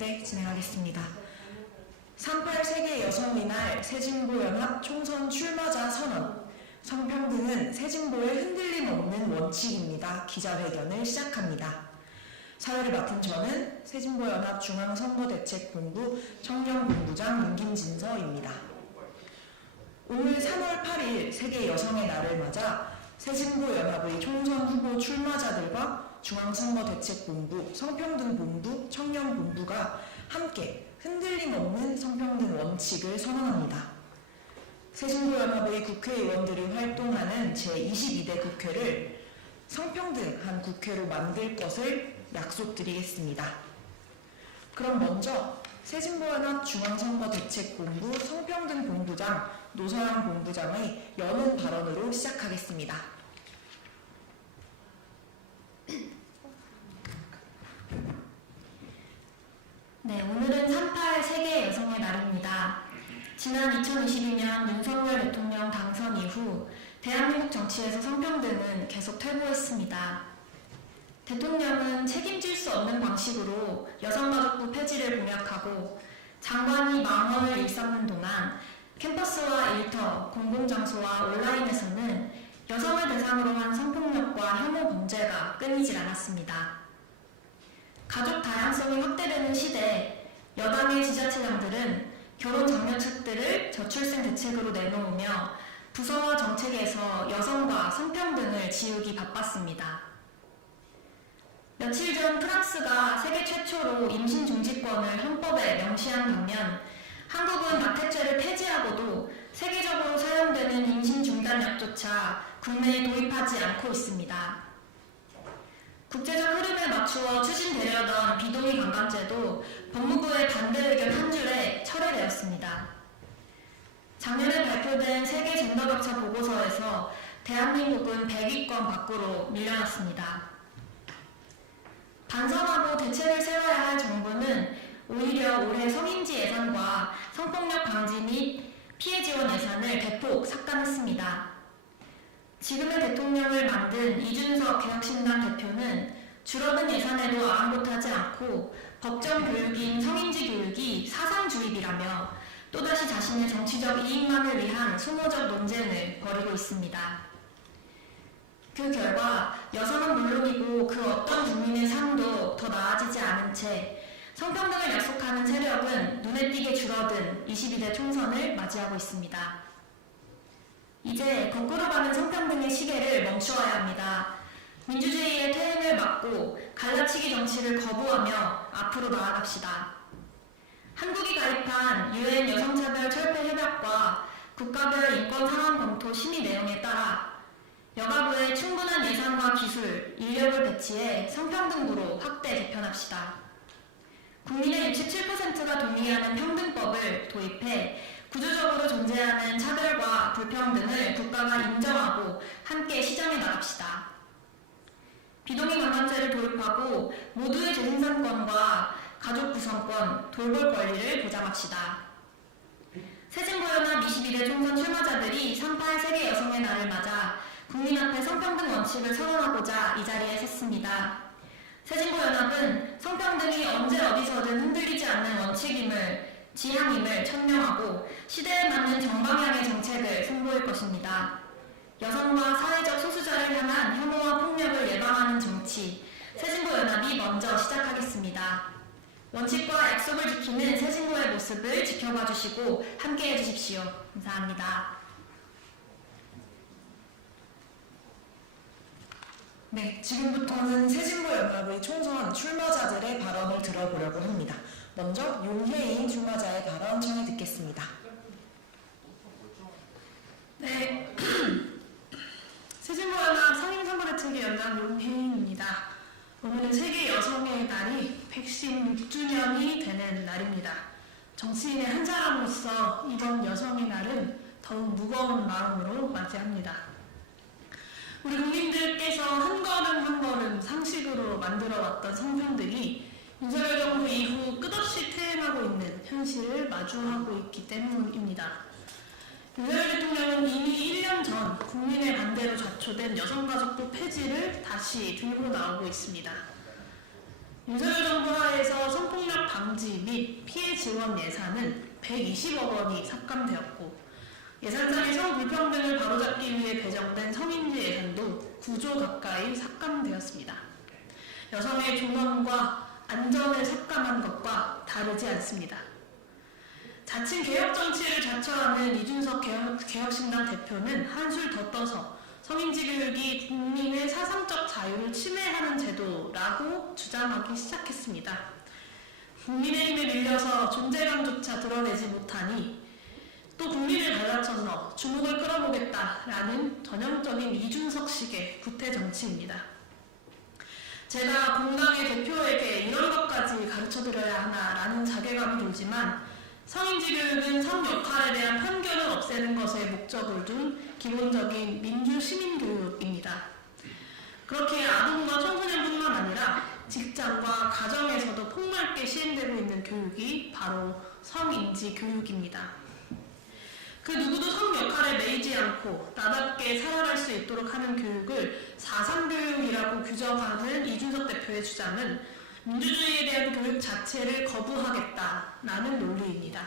네, 진행하겠습니다. 38 세계 여성의 날 새진보연합 총선 출마자 선언. 성평등은 새진보의 흔들림 없는 원칙입니다. 기자회견을 시작합니다. 사회를 맡은 저는 새진보연합 중앙선거대책본부 청년본부장 윤김진서입니다. 오늘 3월 8일 세계 여성의 날을 맞아 새진보연합의 총선 후보 출마자들과 중앙선거대책본부, 성평등본부, 청년본부가 함께 흔들림 없는 성평등 원칙을 선언합니다. 새진보연합의 국회의원들이 활동하는 제22대 국회를 성평등한 국회로 만들 것을 약속드리겠습니다. 그럼 먼저 새진보연합 중앙선거대책본부 성평등본부장 노서영 본부장의 여는 발언으로 시작하겠습니다. 네, 오늘은 38 세계 여성의 날입니다. 지난 2022년 윤석열 대통령 당선 이후 대한민국 정치에서 성평등은 계속 퇴보했습니다. 대통령은 책임질 수 없는 방식으로 여성가족부 폐지를 공약하고 장관이 망언을 일삼는 동안 캠퍼스와 일터, 공공장소와 온라인에서는 여성을 대상으로 한 성폭력과 혐오 범죄가 끊이질 않았습니다. 가족 다양성이 확대되는 시대, 여당의 지자체장들은 결혼 장려책들을 저출생 대책으로 내놓으며 부서와 정책에서 여성과 성평등을 지우기 바빴습니다. 며칠 전 프랑스가 세계 최초로 임신 중지권을 헌법에 명시한 반면 한국은 낙태죄를 폐지하고도 세계적으로 사용되는 임신 중단약조차 국내에 도입하지 않고 있습니다. 국제적 흐름에 맞추어 추진되려던 비동의 강간죄도 법무부의 반대 의견 한 줄에 철회되었습니다. 작년에 발표된 세계 젠더 격차 보고서에서 대한민국은 100위권 밖으로 밀려났습니다. 반성하고 대책을 세워야 할 정부는 오히려 올해 성인지 예산과 성폭력 방지 및 피해 지원 예산을 대폭 삭감했습니다. 지금의 대통령을 만든 이준석 개혁신당 대표는 줄어든 예산에도 아랑곳하지 않고 법정 교육인 성인지 교육이 사상주입이라며 또다시 자신의 정치적 이익만을 위한 소모적 논쟁을 벌이고 있습니다. 그 결과 여성은 물론이고 그 어떤 국민의 삶도 더 나아지지 않은 채 성평등을 약속하는 세력은 눈에 띄게 줄어든 22대 총선을 맞이하고 있습니다. 이제 거꾸로 가는 성평등의 시계를 멈추어야 합니다. 민주주의의 퇴행을 막고 갈라치기 정치를 거부하며 앞으로 나아갑시다. 한국이 가입한 UN 여성차별 철폐 협약과 국가별 인권 상황 검토 심의 내용에 따라 여가부에 충분한 예산과 기술, 인력을 배치해 성평등부로 확대 개편합시다. 국민의 67%가 동의하는 평등법을 도입해 구조적으로 존재하는 차별과 불평등을 국가가 인정하고 함께 시정해 나갑시다. 비동의 강간죄를 도입하고 모두의 재생산권과 가족 구성권, 돌볼 권리를 보장합시다. 새진보연합 22대 총선 출마자들이 38 세계 여성의 날을 맞아 국민 앞에 성평등 원칙을 선언하고자 이 자리에 섰습니다. 새진보연합은 성평등이 언제 어디서든 흔들리지 않는 원칙임을 지향임을 천명하고 시대에 맞는 정방향의 정책을 선보일 것입니다. 여성과 사회적 소수자를 향한 혐오와 폭력을 예방하는 정치, 새진보연합이 먼저 시작하겠습니다. 원칙과 약속을 지키는 새진보의 모습을 지켜봐 주시고 함께해 주십시오. 감사합니다. 네, 지금부터는 새진보연합의 총선 출마자들의 발언을 들어보려고 합니다. 먼저 용혜인 출마자의 발언 청해 듣겠습니다. 네, 새진보연합 상임선거대책위 연장 용혜인입니다. 오늘은 세계 여성의 날이 116주년이 되는 날입니다. 정치인의 한 사람으로서 이번 여성의 날은 더욱 무거운 마음으로 맞이합니다. 우리 국민들께서 한 걸음 한 걸음 상식으로 만들어왔던 성평등이 윤석열 정부 이후 끝없이 퇴행하고 있는 현실을 마주하고 있기 때문입니다. 윤석열 대통령은 이미 1년 전 국민의 반대로 좌초된 여성가족부 폐지를 다시 들고 나오고 있습니다. 윤석열 정부 하에서 성폭력 방지 및 피해 지원 예산은 120억 원이 삭감되었고 예산상의 성불평등을 바로잡기 위해 배정된 성인지 예산도 9조 가까이 삭감되었습니다. 여성의 존엄과 안전을 삭감한 것과 다르지 않습니다. 자칭 개혁 정치를 자처하는 이준석 개혁신당 대표는 한술 더 떠서 성인지 교육이 국민의 사상적 자유를 침해하는 제도라고 주장하기 시작했습니다. 국민의힘에 밀려서 존재감조차 드러내지 못하니 또 국민을 갈라쳐서 주목을 끌어보겠다라는 전형적인 이준석식의 구태 정치입니다. 제가 공당의 대표에게 이런 것까지 가르쳐드려야 하나라는 자괴감이 들지만 성인지 교육은 성 역할에 대한 편견을 없애는 것에 목적을 둔 기본적인 민주 시민 교육입니다. 그렇게 아동과 청소년뿐만 아니라 직장과 가정에서도 폭넓게 시행되고 있는 교육이 바로 성인지 교육입니다. 그 누구도 성 역할에 매이지 않고 나답게 살아갈 수 있도록 하는 교육을 사상교육이라고 규정하는 이준석 대표의 주장은 민주주의에 대한 교육 자체를 거부하겠다라는 논리입니다.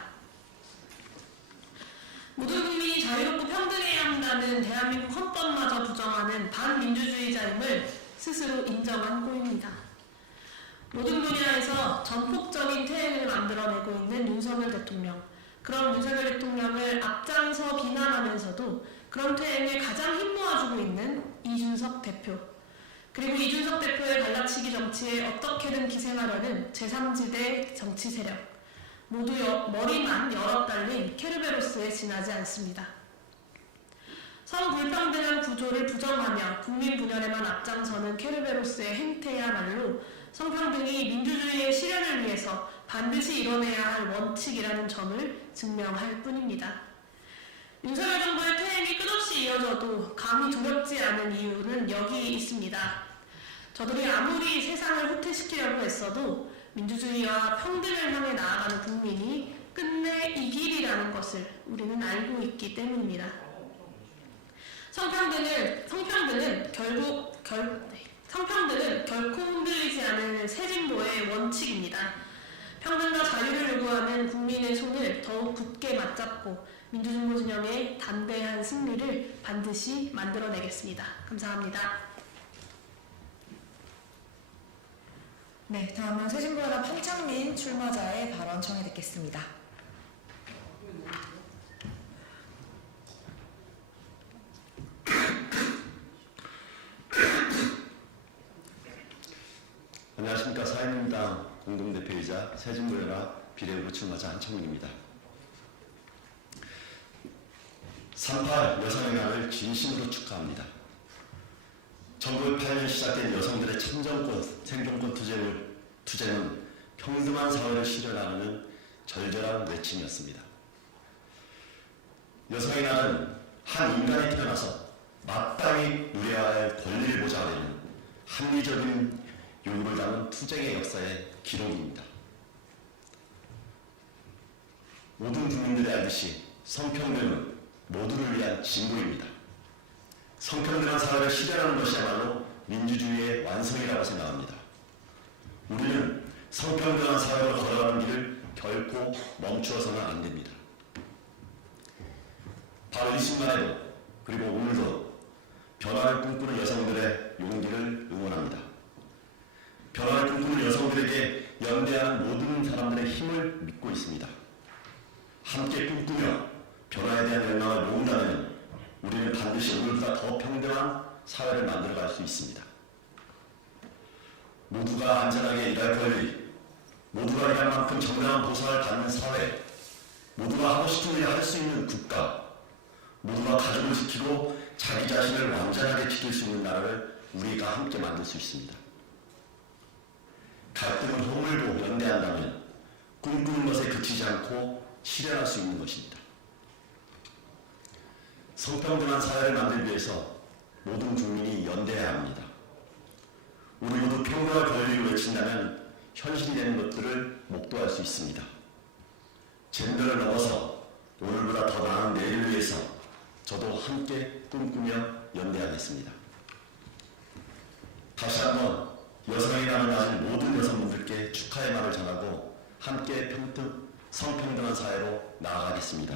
모든 국민이 자유롭고 평등해야 한다는 대한민국 헌법마저 부정하는 반민주주의자임을 스스로 인정한 꼴입니다. 모든 분야에서 전폭적인 퇴행을 만들어내고 있는 윤석열 대통령, 그런 윤석열 대통령을 앞장서 비난하면서도 그런 퇴행에 가장 힘모아주고 있는 이준석 대표, 그리고 이준석 대표의 갈라치기 정치에 어떻게든 기생하려는 제3지대 정치 세력, 모두 머리만 여럿 달린 케르베로스에 지나지 않습니다. 성불평등한 구조를 부정하며 국민 분열에만 앞장서는 케르베로스의 행태야말로 성평등이 민주주의의 실현을 위해서 반드시 이뤄내야 할 원칙이라는 점을 증명할 뿐입니다. 윤석열 정부의 퇴행이 끝없이 이어져도 감히 두렵지 않은 이유는 여기 있습니다. 저들이 아무리 세상을 후퇴시키려고 했어도 민주주의와 평등을 향해 나아가는 국민이 끝내 이 길이라는 것을 우리는 알고 있기 때문입니다. 성평등은 결코 흔들리지 않은 새진보의 원칙입니다. 평등과 자유를 요구하는 국민의 손을 더욱 굳게 맞잡고 민주진보 진영의 담대한 승리를 반드시 만들어내겠습니다. 감사합니다. 네, 다음은 새진보연합 한창민 출마자의 발언 청해 듣겠습니다. 안녕하십니까. 사회민주당 공동대표이자 새진보연합 비례후보 출마자 한창민입니다. 3.8 여성의 날을 진심으로 축하합니다. 1908년 시작된 여성들의 참정권, 생존권 투쟁은 평등한 사회를 실현하는 절절한 외침이었습니다. 여성의 날은 한 인간이 태어나서 마땅히 누려야 할 권리를 보장하려는 합리적인 요구를 담은 투쟁의 역사의 기록입니다. 모든 국민들이 알듯이 성평등은 모두를 위한 진보입니다. 성평등한 사회를 실현하는 것이야말로 민주주의의 완성이라고 생각합니다. 우리는 성평등한 사회로 걸어가는 길을 결코 멈추어서는 안 됩니다. 바로 이 순간에도 그리고 오늘도 변화를 꿈꾸는 여성들의 용기를 응원합니다. 변화를 꿈꾸는 여성들에게 연대하는 모든 사람들의 힘을 믿고 있습니다. 함께 꿈꾸며 변화에 대한 열망을 모은다면 우리는 반드시 오늘보다 더 평등한 사회를 만들어갈 수 있습니다. 모두가 안전하게 일할 권리, 모두가 일할 만큼 정당한 보상을 받는 사회, 모두가 하고 싶은 일을 할 수 있는 국가, 모두가 가족을 지키고 자기 자신을 완전하게 지킬 수 있는 나라를 우리가 함께 만들 수 있습니다. 갈등을 허물고 연대한다면 꿈꾸는 것에 그치지 않고 실현할 수 있는 것입니다. 성평등한 사회를 만들기 위해서 모든 국민이 연대해야 합니다. 우리 모두 평등한 권리를 외친다면 현실이 되는 것들을 목도할 수 있습니다. 젠더를 넘어서 오늘보다 더 나은 내일을 위해서 저도 함께 꿈꾸며 연대하겠습니다. 다시 한번 여성의 날을 맞은 모든 여성분들께 축하의 말을 전하고 함께 성평등한 사회로 나아가겠습니다.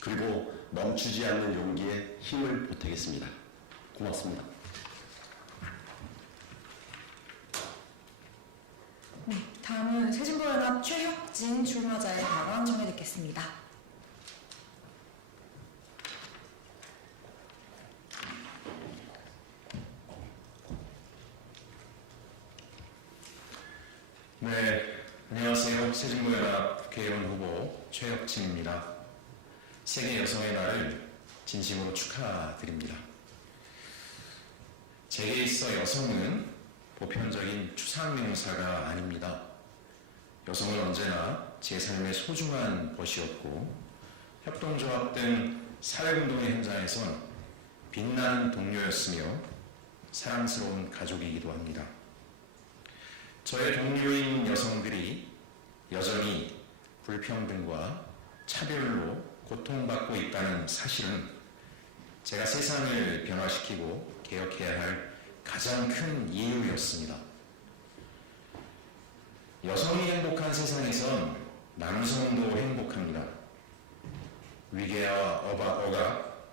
그리고 멈추지 않는 용기에 힘을 보태겠습니다. 고맙습니다. 네, 다음은 새진보연합 최혁진 출마자의 발언 청해 듣겠습니다. 네, 안녕하세요. 새진보연합 국회의원 후보 최혁진입니다. 세계 여성의 날을 진심으로 축하드립니다. 제게 있어 여성은 보편적인 추상명사가 아닙니다. 여성은 언제나 제 삶의 소중한 것이었고 협동조합 등 사회운동의 현장에선 빛나는 동료였으며 사랑스러운 가족이기도 합니다. 저의 동료인 여성들이 여전히 불평등과 차별로 고통받고 있다는 사실은 제가 세상을 변화시키고 개혁해야 할 가장 큰 이유였습니다. 여성이 행복한 세상에선 남성도 행복합니다. 위계와 억압,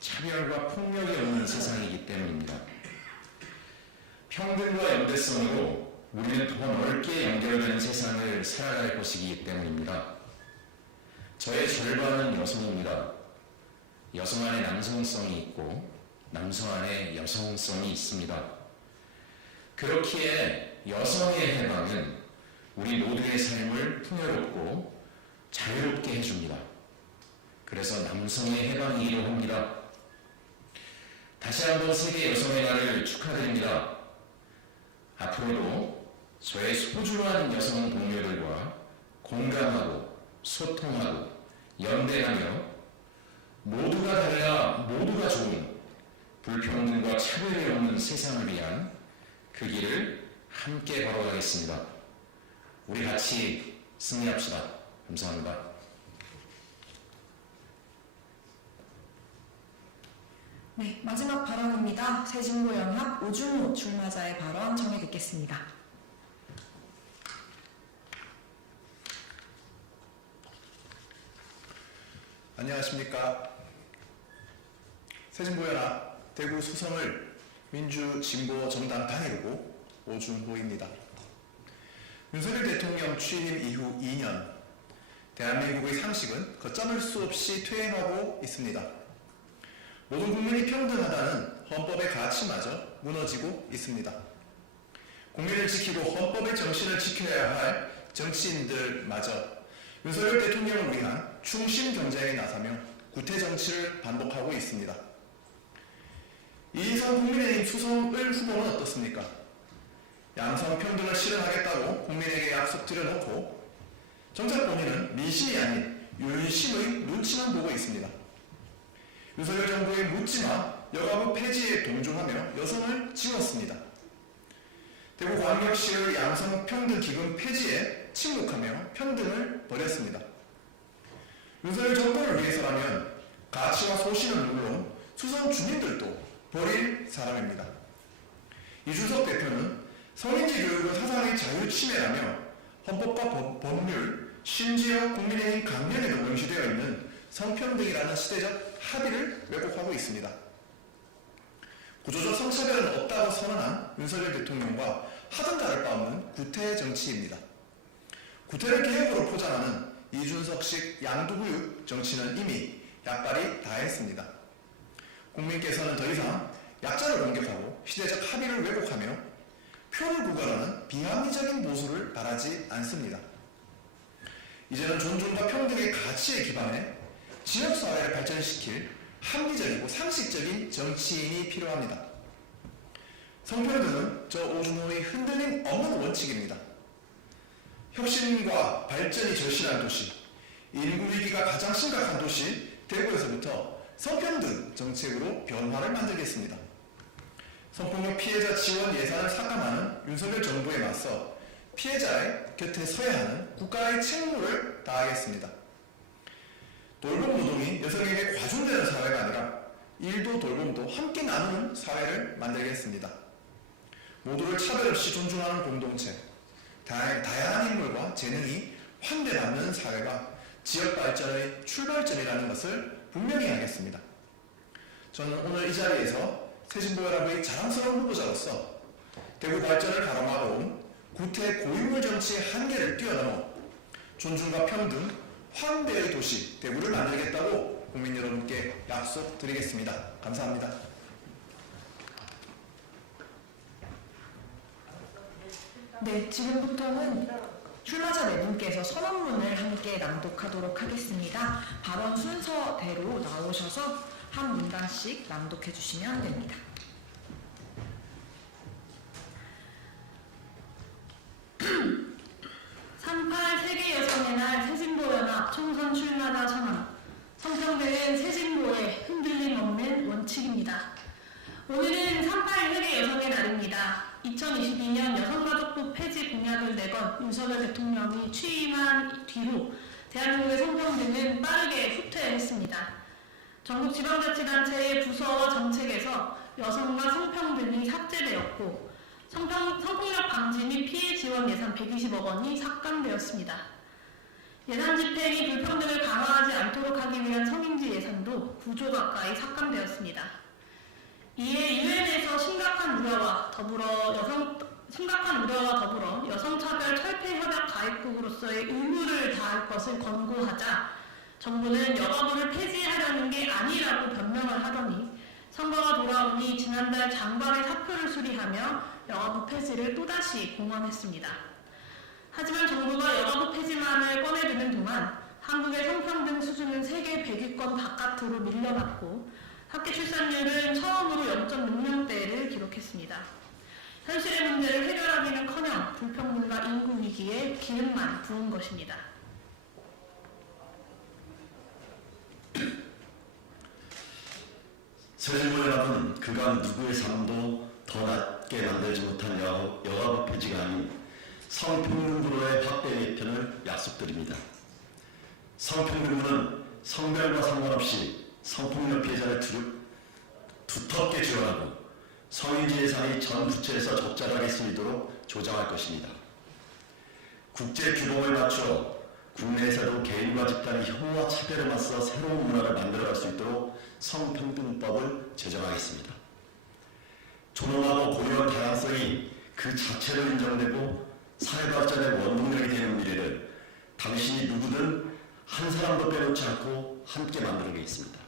차별과 폭력이 없는 세상이기 때문입니다. 평등과 연대성으로 우리는 더 넓게 연결되는 세상을 살아갈 것이기 때문입니다. 저의 절반은 여성입니다. 여성 안에 남성성이 있고 남성 안에 여성성이 있습니다. 그렇기에 여성의 해방은 우리 모두의 삶을 풍요롭고 자유롭게 해줍니다. 그래서 남성의 해방이기도 합니다. 다시 한번 세계 여성의 날을 축하드립니다. 앞으로도 저의 소중한 여성 동료들과 공감하고 소통하고 연대하며 모두가 달라 모두가 좋은 불평등과 차별이 없는 세상을 위한 그 길을 함께 걸어가겠습니다. 우리 같이 승리합시다. 감사합니다. 네, 마지막 발언입니다. 새진보연합 오준호 출마자의 발언 청해 듣겠습니다. 안녕하십니까. 새진보연합 대구 수성을 민주진보정당 단일후보 오준호입니다. 윤석열 대통령 취임 이후 2년, 대한민국의 상식은 걷잡을 수 없이 퇴행하고 있습니다. 모든 국민이 평등하다는 헌법의 가치마저 무너지고 있습니다. 국민을 지키고 헌법의 정신을 지켜야 할 정치인들마저 윤석열 대통령을 위한 충심 경쟁에 나서며 구태 정치를 반복하고 있습니다. 이희선 국민의힘 수성을 후보는 어떻습니까? 양성 평등을 실현하겠다고 국민에게 약속드려놓고 정작 본인은 민심이 아닌 윤심의 눈치만 보고 있습니다. 윤석열 정부의 묻지마 여가부 폐지에 동조하며 여성을 지웠습니다. 대구광역시의 양성평등기금 폐지에 침묵하며 평등을 버렸습니다. 윤석열 정부를 위해서라면 가치와 소신은 물론 수성 주민들도 버릴 사람입니다. 이준석 대표는 성인지 교육은 사상의 자유 침해라며 헌법과 법률, 심지어 국민의힘 강령에도 명시되어 있는 성평등이라는 시대적 합의를 왜곡하고 있습니다. 구조적 성차별은 없다고 선언한 윤석열 대통령과 하등 다를 바 없는 구태 정치입니다. 구태를 개혁으로 포장하는 이준석식 양도구육 정치는 이미 약발이 다했습니다. 국민께서는 더 이상 약자를 공격하고 시대적 합의를 왜곡하며 표를 구걸하는 비합리적인 보수를 바라지 않습니다. 이제는 존중과 평등의 가치에 기반해 지역사회를 발전시킬 합리적이고 상식적인 정치인이 필요합니다. 성평등은 저 오준호의 흔들림 없는 원칙입니다. 혁신과 발전이 절실한 도시, 인구 위기가 가장 심각한 도시 대구에서부터 성평등 정책으로 변화를 만들겠습니다. 성폭력 피해자 지원 예산을 삭감하는 윤석열 정부에 맞서 피해자의 곁에 서야 하는 국가의 책무를 다하겠습니다. 돌봄 노동이 여성에게 과중되는 사회가 아니라 일도 돌봄도 함께 나누는 사회를 만들겠습니다. 모두를 차별 없이 존중하는 공동체, 다양한 인물과 재능이 환대받는 사회가 지역 발전의 출발점이라는 것을 분명히 하겠습니다. 저는 오늘 이 자리에서 새진보연합의 자랑스러운 후보자로서 대구 발전을 가로막아온 구태 고인물 정치의 한계를 뛰어넘어 존중과 평등, 환대의 도시 대구를 만들겠다고 국민 여러분께 약속드리겠습니다. 감사합니다. 네, 지금부터는 출마자 네 분께서 선언문을 함께 낭독하도록 하겠습니다. 발언 순서대로 나오셔서 한 문단씩 낭독해 주시면 됩니다. 세계 여성의 날 새진보연합 총선 출마자 선언. 성평등은 새진보의 흔들림 없는 원칙입니다. 오늘은 38 세계 여성의 날입니다. 2022년 여성가족부 폐지 공약을 내건 윤석열 대통령이 취임한 뒤로 대한민국의 성평등은 빠르게 후퇴했습니다. 전국 지방자치단체의 부서와 정책에서 여성과 성평등이 삭제되었고 성폭력 방지 및 피해 지원 예산 120억 원이 삭감되었습니다. 예산 집행이 불평등을 강화하지 않도록 하기 위한 성인지 예산도 9조 가까이 삭감되었습니다. 이에 유엔에서 심각한 우려와 더불어 여성차별 철폐협약 가입국으로서의 의무를 다할 것을 권고하자 정부는 여가부를 폐지하려는 게 아니라고 변명을 하더니 선거가 돌아오니 지난달 장관의 사표를 수리하며 여가부 폐지를 또다시 공언했습니다. 하지만 정부가 여가부 폐지만을 꺼내드는 동안 한국의 성평등 수준은 세계 100위권 바깥으로 밀려났고 학계 출산율은 처음으로 0.6명대를 기록했습니다. 현실의 문제를 해결하기는커녕 불평등과 인구 위기에 기름만 부은 것입니다. 새진보연합은 그간 누구의 삶도 더 낮게 만들지 못한 여가부 폐지가 아닌 성평등구로의 확대 개편을 약속드립니다. 성평등구는 성별과 상관없이 성폭력 피해자를 두텁게 지원하고 성인지 예산이 전 부처에서 적절하게 쓰이도록 조정할 것입니다. 국제 규범을 맞춰 국내에서도 개인과 집단의 혐오와 차별에 맞서 새로운 문화를 만들어갈 수 있도록 성평등법을 제정하겠습니다. 존엄하고 고유한 다양성이 그 자체로 인정되고 사회발전의 원동력이 되는 미래를 당신이 누구든 한 사람도 빼놓지 않고 함께 만들어내겠습니다.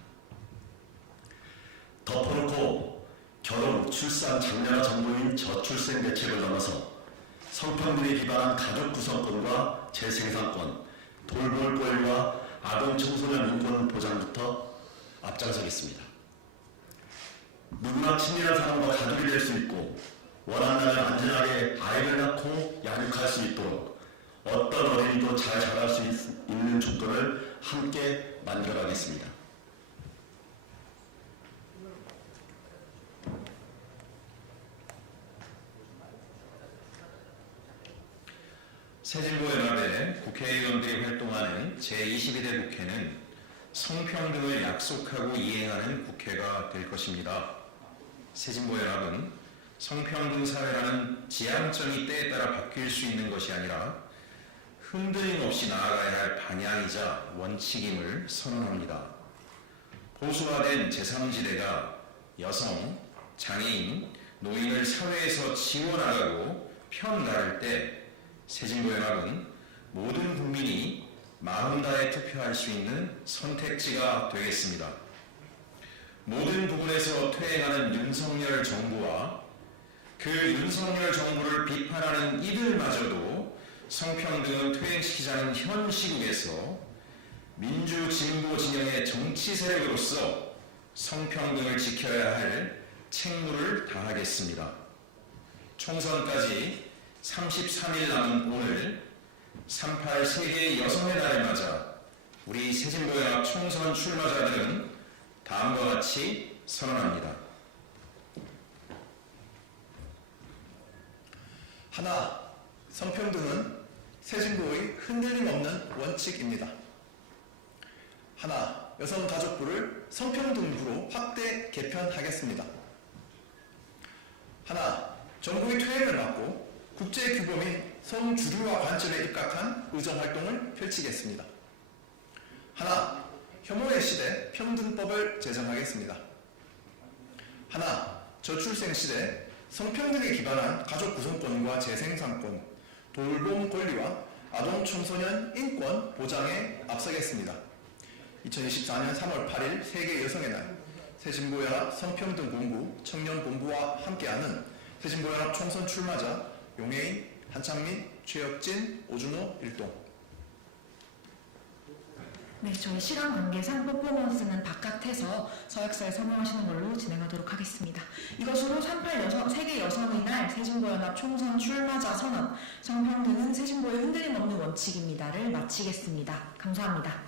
덮어놓고 결혼, 출산, 장래가 전부인 저출생 대책을 넘어서 성평등에 기반한 가족 구성권과 재생산권, 돌볼 권리와 아동 청소년 인권 보장부터 앞장서겠습니다. 누구나 친밀한 사람과 가족이 될 수 있고 원한다면 안전하게 아이를 낳고 양육할 수 있도록 어떤 어린이도 잘 자랄 수 있는 조건을 함께 만들어가겠습니다. 새진보연합의 국회의원들이 활동하는 제22대 국회는 성평등을 약속하고 이행하는 국회가 될 것입니다. 새진보연합은 성평등 사회라는 지향점이 때에 따라 바뀔 수 있는 것이 아니라 흔들림 없이 나아가야 할 방향이자 원칙임을 선언합니다. 보수화된 제3지대가 여성, 장애인, 노인을 사회에서 지원하고 편나를 때 새진보연합은 모든 국민이 마음 다해 투표할 수 있는 선택지가 되겠습니다. 모든 부분에서 퇴행하는 윤석열 정부와 그 윤석열 정부를 비판하는 이들마저도 성평등을 퇴행시키자는 현 시국에서 민주 진보 진영의 정치 세력으로서 성평등을 지켜야 할 책무를 다하겠습니다. 총선까지 33일 남은 오늘 38 세계 여성의 날을 맞아 우리 새진보연합 총선 출마자들은 다음과 같이 선언합니다. 하나, 성평등은 새진보의 흔들림 없는 원칙입니다. 하나, 여성가족부를 성평등부로 확대 개편하겠습니다. 하나, 정부의 퇴행을 막고 국제 규범인 성주류와 관점에 입각한 의정활동을 펼치겠습니다. 하나, 혐오의 시대 평등법을 제정하겠습니다. 하나, 저출생 시대 성평등에 기반한 가족 구성권과 재생산권, 돌봄 권리와 아동 청소년 인권 보장에 앞서겠습니다. 2024년 3월 8일 세계 여성의 날, 새진보연합 성평등 본부 청년본부와 함께하는 새진보연합 총선 출마자 용혜인, 한창민, 최혁진, 오준호, 일동. 네, 저희 시간 관계상 퍼포먼스는 바깥에서 서약서에 서명하시는 걸로 진행하도록 하겠습니다. 이것으로 38 세계 여성의 날 새진보연합 총선 출마자 선언, 성평등은 새진보의 흔들림 없는 원칙입니다를 마치겠습니다. 감사합니다.